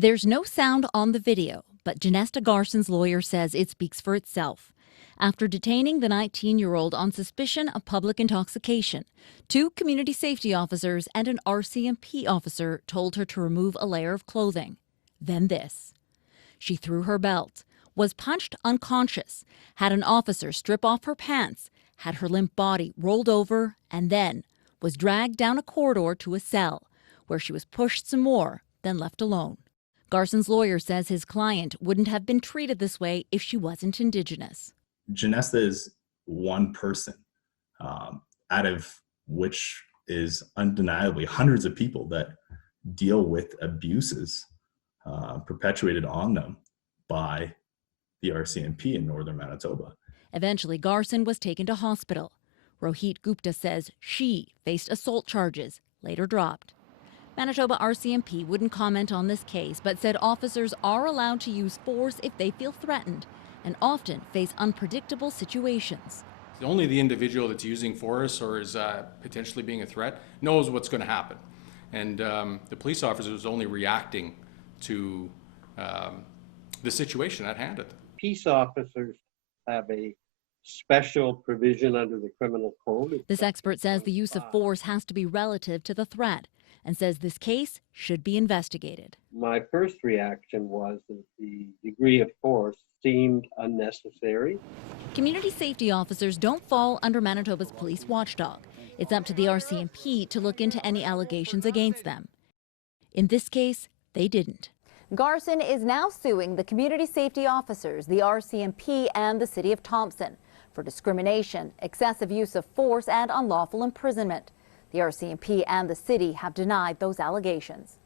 There's no sound on the video, but Janesta Garson's lawyer says it speaks for itself. After detaining the 19-year-old on suspicion of public intoxication, two community safety officers and an RCMP officer told her to remove a layer of clothing. Then this. She threw her belt, was punched unconscious, had an officer strip off her pants, had her limp body rolled over, and then was dragged down a corridor to a cell, where she was pushed some more, then left alone. Garson's lawyer says his client wouldn't have been treated this way if she wasn't Indigenous. Janesta is one person, out of which is undeniably hundreds of people that deal with abuses perpetuated on them by the RCMP in northern Manitoba. Eventually, Garson was taken to hospital. Rohit Gupta says she faced assault charges, later dropped. Manitoba RCMP wouldn't comment on this case, but said officers are allowed to use force if they feel threatened and often face unpredictable situations. Only the individual that's using force or is potentially being a threat knows what's going to happen. And the police officer is only reacting to the situation at hand. Peace officers have a special provision under the criminal code. This expert says the use of force has to be relative to the threat and says this case should be investigated. My first reaction was that the degree of force seemed unnecessary. Community safety officers don't fall under Manitoba's police watchdog. It's up to the RCMP to look into any allegations against them. In this case, they didn't. Garson is now suing the community safety officers, the RCMP, and the City of Thompson for discrimination, excessive use of force, and unlawful imprisonment. The RCMP and the city have denied those allegations.